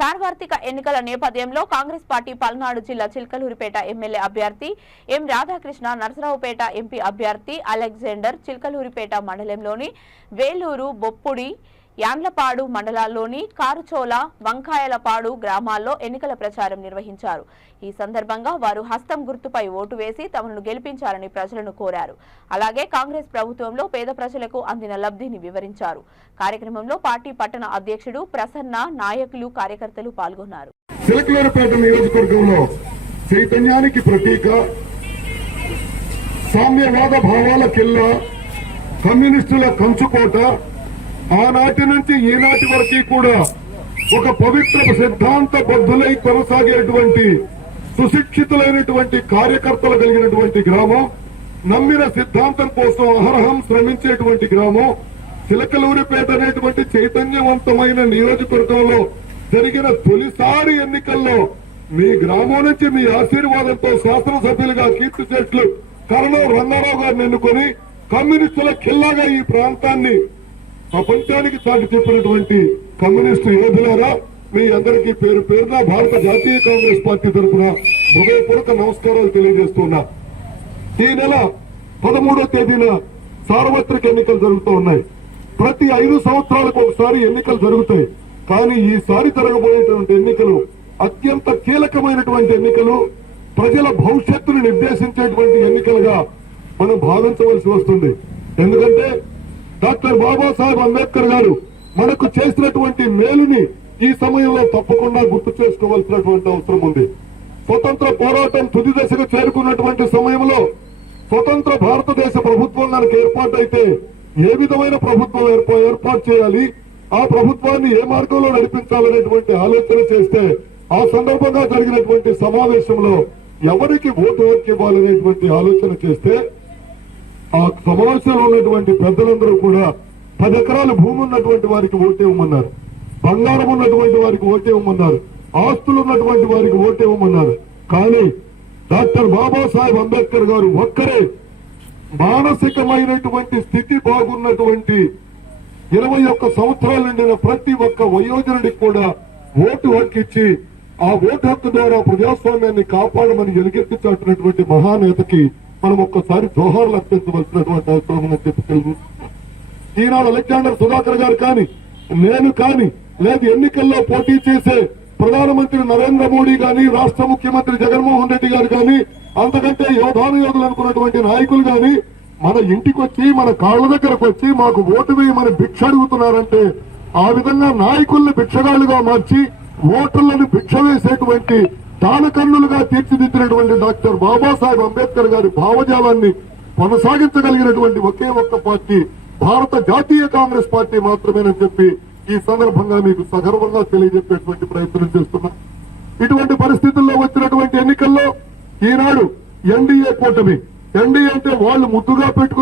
సార్వత్రిక ఎన్నికల నేపథ్యంలో కాంగ్రెస్ పార్టీ పల్నాడు జిల్లా చిలకలూరిపేట ఎమ్మెల్యే అభ్యర్థి ఎం రాధాకృష్ణ, నరసరావుపేట ఎంపీ అభ్యర్థి అలెగ్జాండర్ చిలకలూరిపేట మండలంలోని వేలూరు, బొప్పుడి, యాండ్లపాడు మండలాల్లోని కారుచోల, వంకాయలపాడు గ్రామాల్లో ఎన్నికల ప్రచారం నిర్వహించారు. ఈ సందర్భంగా వారు హస్తం గుర్తుపై ఓటు వేసి తమను గెలిపించాలని ప్రజలను కోరారు. అలాగే కాంగ్రెస్ ప్రభుత్వంలో పేద ప్రజలకు అందిన లబ్ధిని వివరించారు. కార్యక్రమంలో పార్టీ పట్టణ అధ్యక్షుడు ప్రసన్న, నాయకులు, కార్యకర్తలు పాల్గొన్నారు. చిలకలూరిపేట నియోజకవర్గంలో చైతన్యానికి ప్రతీక, సామ్యవాద భావాల కిల్ల, కమ్యూనిస్టుల కంచుకోట, ఆనాటి నుంచి ఈనాటి వరకు కూడా ఒక పవిత్ర సిద్ధాంత బద్ధులై కొనసాగేటువంటి సుశిక్షితులైనటువంటి కార్యకర్తలు కలిగినటువంటి గ్రామం, నమ్మిన సిద్ధాంతం కోసం అహరహం శ్రమించేటువంటి గ్రామం చిలకలూరిపేట అనేటువంటి చైతన్యవంతమైన నియోజకవర్గంలో జరిగిన తొలిసారి ఎన్నికల్లో మీ గ్రామం నుంచి మీ ఆశీర్వాదంతో శాసనసభ్యులుగా కీర్తి చేట్లు కరణం రంగారావు గారిని ఎన్నుకొని కమ్యూనిస్టుల ఖిల్లాగా ఈ ప్రాంతాన్ని ప్రపంచానికి చాటి చెప్పినటువంటి కమ్యూనిస్టు యోధులారా, మీ అందరికీ పేరు పేరున భారత జాతీయ కాంగ్రెస్ పార్టీ తరఫున హృదయపూర్వక నమస్కారాలు తెలియజేస్తున్నా. ఈ నెల 13వ తేదీన సార్వత్రిక ఎన్నికలు జరుగుతూ ఉన్నాయి. ప్రతి 5 సంవత్సరాలకు ఒకసారి ఎన్నికలు జరుగుతాయి. కానీ ఈసారి జరగబోయేటువంటి ఎన్నికలు అత్యంత కీలకమైనటువంటి ఎన్నికలు, ప్రజల భవిష్యత్తును నిర్దేశించేటువంటి ఎన్నికలుగా మనం భావించవలసి వస్తుంది. ఎందుకంటే డాక్టర్ బాబాసాహెబ్ అంబేద్కర్ గారు మనకు చేసినటువంటి మేలుని ఈ సమయంలో తప్పకుండా గుర్తు చేసుకోవాల్సినటువంటి అవసరం ఉంది. స్వతంత్ర పోరాటం తుది దశకు చేరుకున్నటువంటి సమయంలో స్వతంత్ర భారతదేశ ప్రభుత్వం మనకు ఏర్పాటైతే ఏ విధమైన ప్రభుత్వం ఏర్పాటు చేయాలి, ఆ ప్రభుత్వాన్ని ఏ మార్గంలో నడిపించాలనేటువంటి ఆలోచన చేస్తే ఆ సందర్భంగా జరిగినటువంటి సమావేశంలో ఎవరికి ఓటు హక్కు ఇవ్వాలనేటువంటి ఆలోచన చేస్తే ఆ సమావేశంలో ఉన్నటువంటి పెద్దలందరూ కూడా 10 ఎకరాల భూమి ఉన్నటువంటి వారికి ఓటు ఇవ్వమన్నారు, బంగారం ఉన్నటువంటి వారికి ఓటు ఇవ్వమన్నారు, ఆస్తులు ఉన్నటువంటి వారికి ఓటు ఇవ్వమన్నారు. కానీ డాక్టర్ బాబాసాహెబ్ అంబేద్కర్ గారు ఒక్కరే మానసికమైనటువంటి స్థితి బాగున్నటువంటి 21 సంవత్సరాలు నిండిన ప్రతి ఒక్క వయోజనుడికి కూడా ఓటు హక్కు ఇచ్చి ఆ ఓటు హక్కు ద్వారా ప్రజాస్వామ్యాన్ని కాపాడమని ఎలుగెత్తి చాటినటువంటి మహానేతకి మనం ఒక్కసారి జోహార్లు అర్పించవలసినటువంటి అవసరం ఉందని చెప్పి తెలుగు. ఈనాడు అలెగ్జాండర్ సుధాకర్ గారు కానీ, నేను కానీ, లేదు ఎన్నికల్లో పోటీ చేసే ప్రధానమంత్రి నరేంద్ర మోడీ గాని, రాష్ట్ర ముఖ్యమంత్రి జగన్మోహన్ రెడ్డి గారు కానీ, అంతకంటే యోధులు అనుకున్నటువంటి నాయకులు గాని మన ఇంటికి వచ్చి మన కాళ్ల దగ్గరకు వచ్చి మాకు ఓటు వేయమని భిక్ష అడుగుతున్నారంటే ఆ విధంగా నాయకుల్ని భిక్షగాళ్లుగా మార్చి ఓటర్లను భిక్ష వేసేటువంటి దానకన్నులుగా తీర్చిదిద్దినటువంటి డాక్టర్ బాబాసాహెబ్ అంబేద్కర్ గారి భావజాలాన్ని కొనసాగించగలిగినటువంటి ఒకే ఒక్క పార్టీ భారత జాతీయ కాంగ్రెస్ పార్టీ మాత్రమేనని చెప్పి ఈ సందర్భంగా మీకు సగర్వంగా తెలియజెప్పేటువంటి ప్రయత్నం చేస్తున్నా. ఇటువంటి పరిస్థితుల్లో వచ్చినటువంటి ఎన్నికల్లో ఈనాడు ఎన్డీఏ కూటమి, ఎన్డీఏ అంటే వాళ్ళు ముద్దుగా పెట్టుకున్న